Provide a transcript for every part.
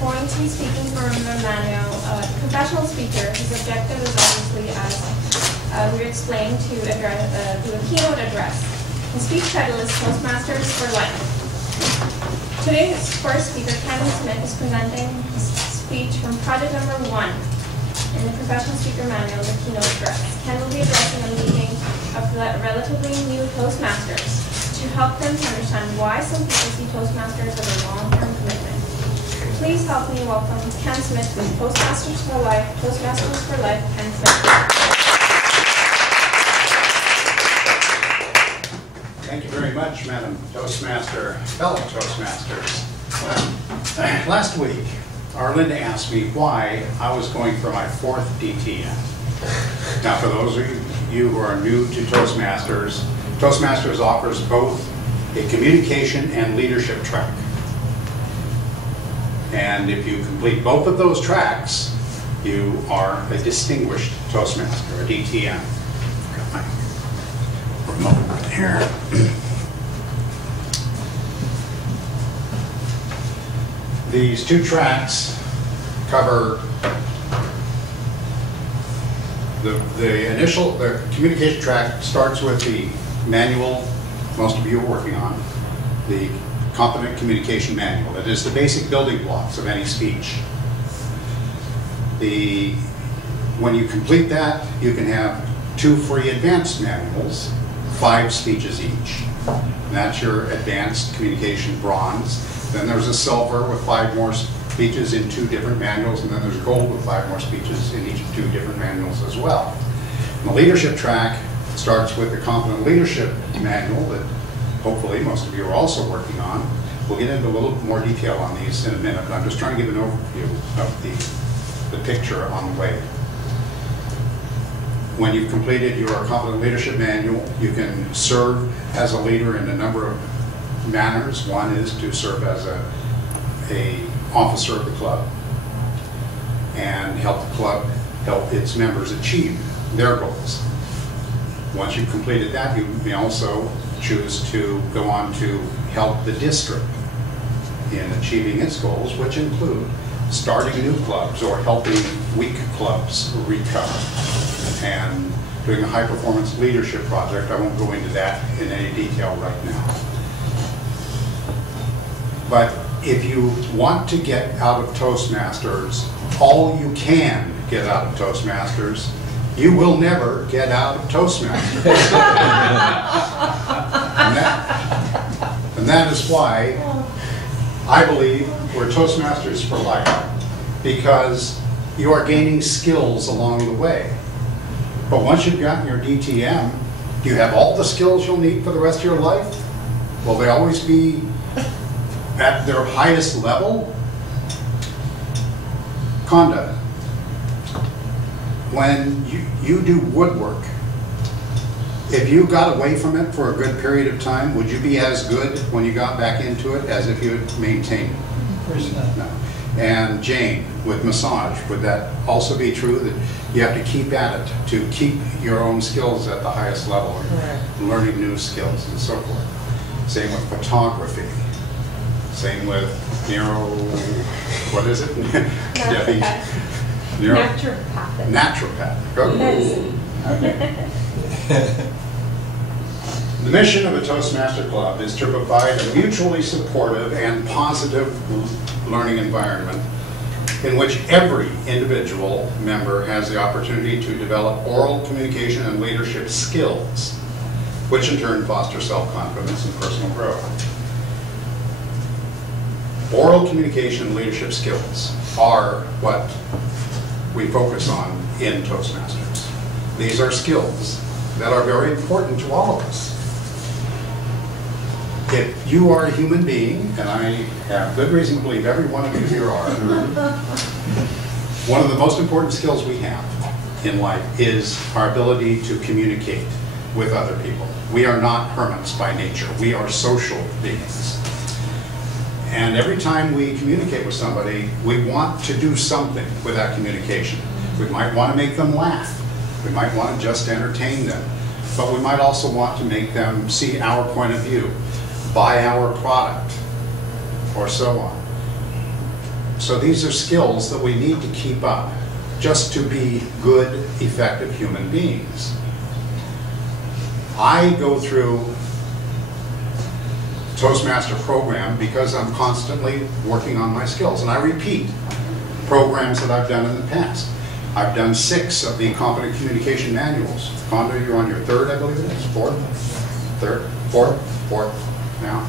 going to be speaking from the manual, a professional speaker whose objective is obviously, as we explained, to do a keynote address. The speech title is Toastmasters for Life. Today's first speaker, Ken Smith, is presenting his speech from project number 1 in the professional speaker manual, the keynote address. Ken will be addressing a meeting of relatively new Toastmasters to help them to understand why some people see Toastmasters as a long-term commitment. Please help me welcome Ken Smith with Toastmasters for Life, Toastmasters for Life, Ken Smith. Thank you very much, Madam Toastmaster, fellow Toastmasters. Last week, Arlinda asked me why I was going for my 4th DTM. Now, for those of you who are new to Toastmasters, Toastmasters offers both a communication and leadership track. And if you complete both of those tracks, you are a distinguished Toastmaster, a DTM. I've got my remote right here. These 2 tracks cover the communication track starts with the manual most of you are working on, the Competent Communication Manual. It is the basic building blocks of any speech. When you complete that, you can have 2 free advanced manuals, 5 speeches each. And that's your advanced communication bronze. Then there's a silver with 5 more speeches in 2 different manuals, and then there's gold with 5 more speeches in each of 2 different manuals as well. And the leadership track starts with the Competent Leadership Manual that hopefully most of you are also working on. We'll get into a little more detail on these in a minute, but I'm just trying to give an overview of the picture on the way. When you've completed your Competent Leadership Manual, you can serve as a leader in a number of manners. One is to serve as a officer of the club and help its members achieve their goals. Once you've completed that, you may also choose to go on to help the district in achieving its goals, which include starting new clubs or helping weak clubs recover and doing a high-performance leadership project. I won't go into that in any detail right now. But if you want to get out of Toastmasters all you can get out of Toastmasters, you will never get out of Toastmasters. and that is why I believe we're Toastmasters for life, because you are gaining skills along the way. But once you've gotten your DTM, do you have all the skills you'll need for the rest of your life? Will they always be at their highest level? Conda. When you do woodwork, if you got away from it for a good period of time, would you be as good when you got back into it as if you had maintained it? Of course not. No. And Jane, with massage, would that also be true, that you have to keep at it to keep your own skills at the highest level, Correct. learning new skills and so forth? Same with photography. Same with what is it? Debbie? Naturopathic. Naturopathic. Okay. The mission of a Toastmaster Club is to provide a mutually supportive and positive learning environment in which every individual member has the opportunity to develop oral communication and leadership skills, which in turn foster self-confidence and personal growth. Oral communication and leadership skills are what we focus on in Toastmasters. These are skills that are very important to all of us. If you are a human being, and I have good reason to believe every one of you here are, one of the most important skills we have in life is our ability to communicate with other people. We are not hermits by nature. We are social beings. And every time we communicate with somebody, we want to do something with that communication. We might want to make them laugh. We might want to just entertain them. But we might also want to make them see our point of view, buy our product, or so on. So these are skills that we need to keep up just to be good, effective human beings. I go through Toastmaster program because I'm constantly working on my skills, and I repeat programs that I've done in the past. I've done 6 of the competent communication manuals. Condo, you're on your 3rd, I believe it is, 4th? 3rd? 4th now.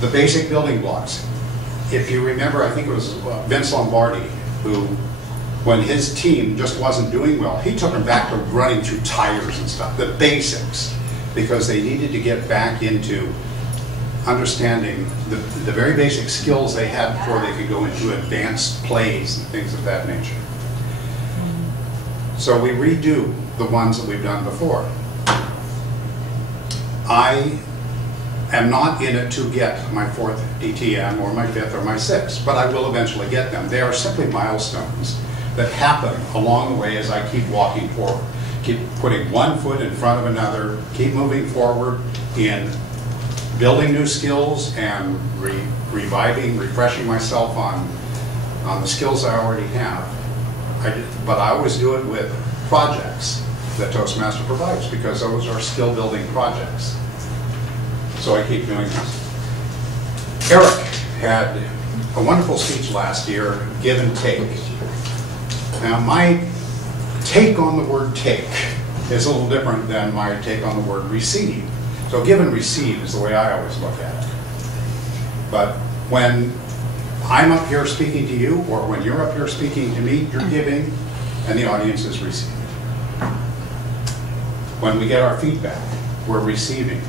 The basic building blocks. If you remember, I think it was Vince Lombardi who, when his team just wasn't doing well, he took them back to running through tires and stuff, the basics, because they needed to get back into understanding the very basic skills they had before they could go into advanced plays and things of that nature. So we redo the ones that we've done before. I am not in it to get my 4th DTM or my 5th or my 6th, but I will eventually get them. They are simply milestones that happen along the way as I keep walking forward. Keep putting one foot in front of another, keep moving forward in building new skills and reviving, refreshing myself on the skills I already have. But I always do it with projects that Toastmaster provides, because those are skill building projects. So I keep doing this. Eric had a wonderful speech last year, give and take. Now my take on the word take is a little different than my take on the word receive. So give and receive is the way I always look at it. But when I'm up here speaking to you, or when you're up here speaking to me, you're giving and the audience is receiving. When we get our feedback, we're receiving,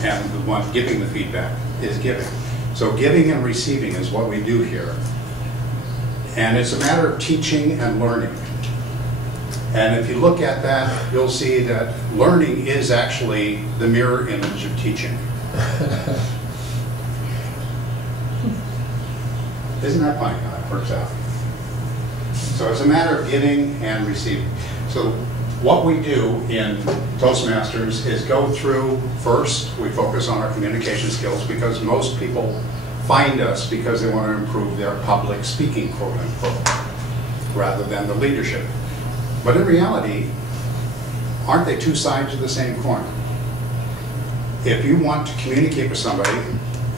and the one giving the feedback is giving. So giving and receiving is what we do here. And it's a matter of teaching and learning. And if you look at that, you'll see that learning is actually the mirror image of teaching. Isn't that funny how that works out? So it's a matter of giving and receiving. So what we do in Toastmasters is go through, first, we focus on our communication skills, because most people find us because they want to improve their public speaking, quote unquote, rather than the leadership. But in reality, aren't they two sides of the same coin? If you want to communicate with somebody,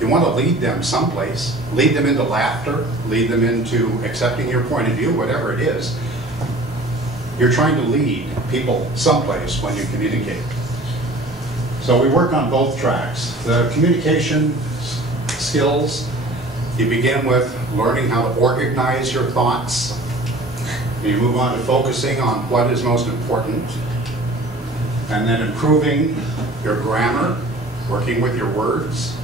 you want to lead them someplace, lead them into laughter, lead them into accepting your point of view, whatever it is. You're trying to lead people someplace when you communicate. So we work on both tracks. The communication skills, you begin with learning how to organize your thoughts. You move on to focusing on what is most important, and then improving your grammar, working with your words,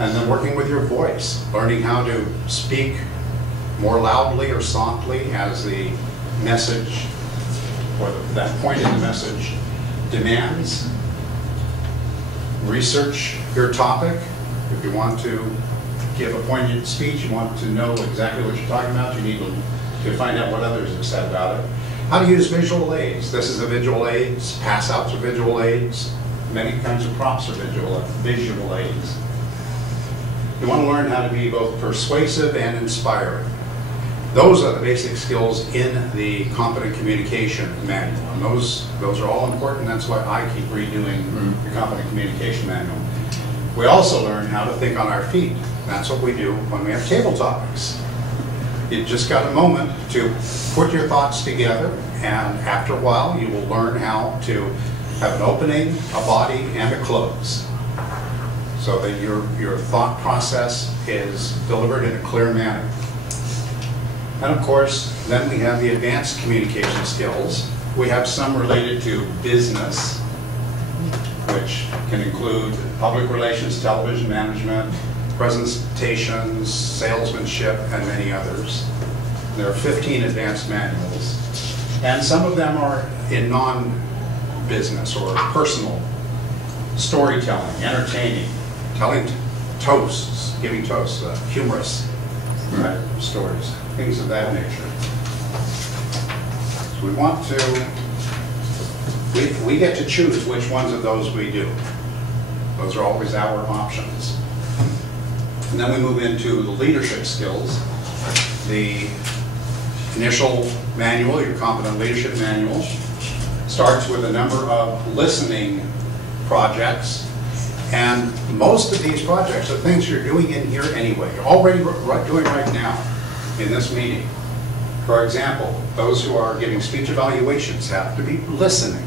and then working with your voice, learning how to speak more loudly or softly as the message, or that point in the message demands. Research your topic. If you want to give a poignant speech, you want to know exactly what you're talking about, you need to find out what others have said about it. How to use visual aids. This is a visual aids. Pass outs are visual aids. Many kinds of props are visual aids. You want to learn how to be both persuasive and inspiring. Those are the basic skills in the Competent Communication Manual. And those are all important. That's why I keep redoing the Competent Communication Manual. We also learn how to think on our feet. That's what we do when we have table topics. You just got a moment to put your thoughts together, and after a while you will learn how to have an opening, a body, and a close, so that your thought process is delivered in a clear manner. And of course, then we have the advanced communication skills. We have some related to business, which can include public relations, television management, presentations, salesmanship, and many others. There are 15 advanced manuals, and some of them are in non-business or personal: storytelling, entertaining, telling toasts, giving toasts, humorous stories, things of that nature. So we want to, we get to choose which ones of those we do. Those are always our options. And then we move into the leadership skills. The initial manual, your competent leadership manual, starts with a number of listening projects. And most of these projects are things you're doing in here anyway. You're already doing right now in this meeting. For example, those who are giving speech evaluations have to be listening.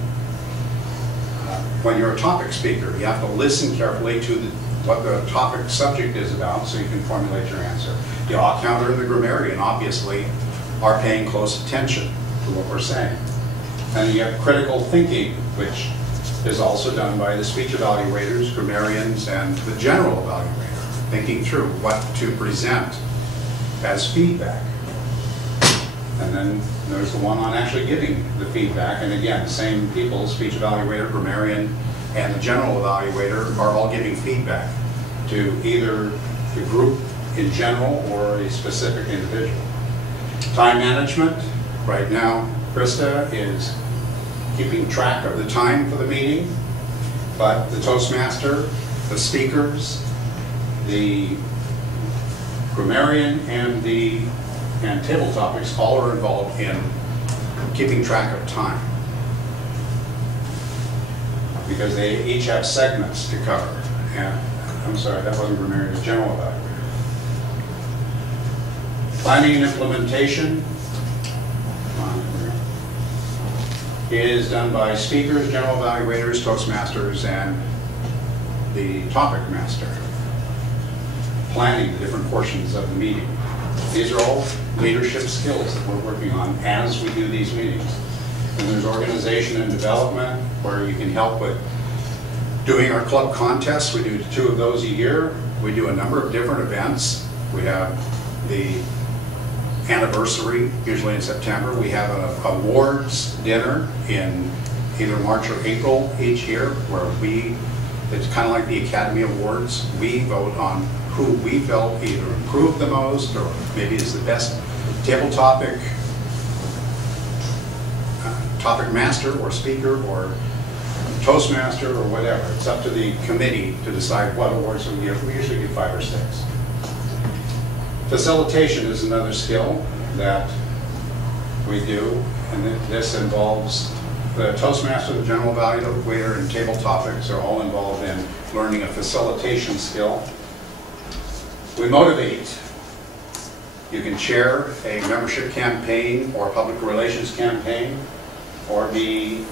When you're a topic speaker, you have to listen carefully to what the topic subject is about so you can formulate your answer. The counter and the grammarian obviously are paying close attention to what we're saying. And you have critical thinking, which is also done by the speech evaluators, grammarians, and the general evaluator, thinking through what to present as feedback. And then there's the one on actually giving the feedback, and again, same people, speech evaluator, grammarian, and the general evaluator are all giving feedback to either the group in general or a specific individual. Time management, right now, Krista is keeping track of the time for the meeting, but the Toastmaster, the speakers, the grammarian, and table topics all are involved in keeping track of time, because they each have segments to cover. And I'm sorry, that wasn't grammarian, it was general evaluator. Planning and implementation is done by speakers, general evaluators, Toastmasters, and the topic master. Planning the different portions of the meeting. These are all leadership skills that we're working on as we do these meetings. And there's organization and development, where you can help with doing our club contests. We do 2 of those a year. We do a number of different events. We have the anniversary, usually in September. We have an awards dinner in either March or April each year, where it's kind of like the Academy Awards. We vote on who we felt either improved the most or maybe is the best table topic, topic master or speaker or Toastmaster or whatever. It's up to the committee to decide what awards we give. We usually give 5 or 6. Facilitation is another skill that we do, and this involves the Toastmaster, the general evaluator, and table topics are all involved in learning a facilitation skill. We motivate. You can chair a membership campaign or public relations campaign, or be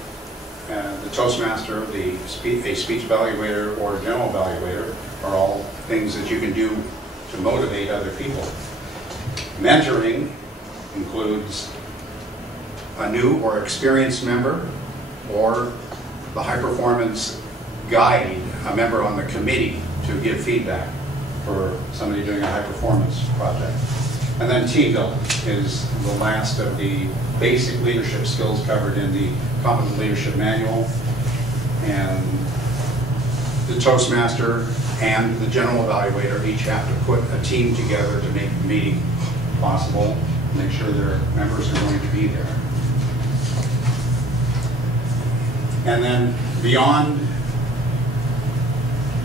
the Toastmaster, a speech evaluator, or a general evaluator are all things that you can do to motivate other people. Mentoring includes a new or experienced member, or the high performance guide, a member on the committee to give feedback for somebody doing a high performance project. And then team building is the last of the basic leadership skills covered in the Competent Leadership Manual. And the Toastmaster and the general evaluator each have to put a team together to make the meeting possible, make sure their members are going to be there. And then beyond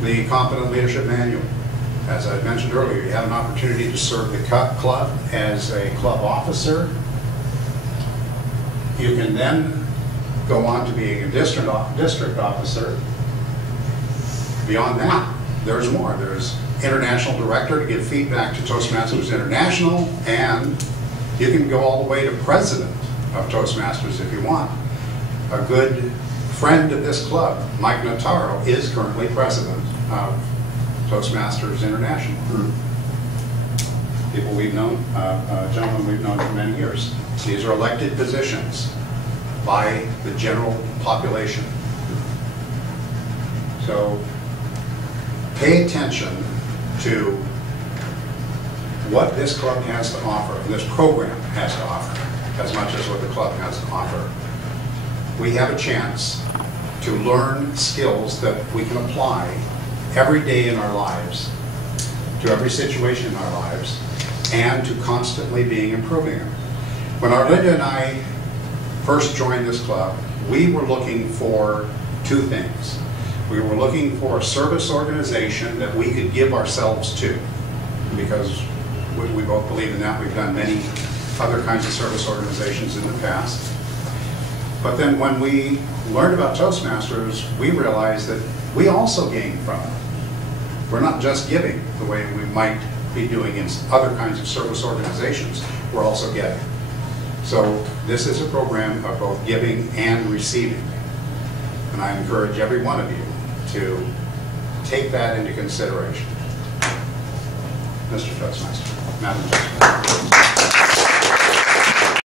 the Competent Leadership Manual, as I mentioned earlier, you have an opportunity to serve the club as a club officer. You can then go on to being a district officer. Beyond that, there's more. There's international director to give feedback to Toastmasters International, and you can go all the way to president of Toastmasters if you want. A good friend of this club, Mike Notaro, is currently president of Toastmasters International. People we've known, gentlemen we've known for many years. These are elected positions by the general population. So pay attention to what this club has to offer, this program has to offer, as much as what the club has to offer. We have a chance to learn skills that we can apply every day in our lives, to every situation in our lives, and to constantly being improving them. When Arlinda and I first joined this club, we were looking for 2 things. We were looking for a service organization that we could give ourselves to. because we both believe in that. We've done many other kinds of service organizations in the past. But then when we learned about Toastmasters, we realized that we also gain from it. We're not just giving the way we might be doing in other kinds of service organizations, we're also getting. So this is a program of both giving and receiving. And I encourage every one of you to take that into consideration. Mr. Toastmaster, Madam Toastmaster.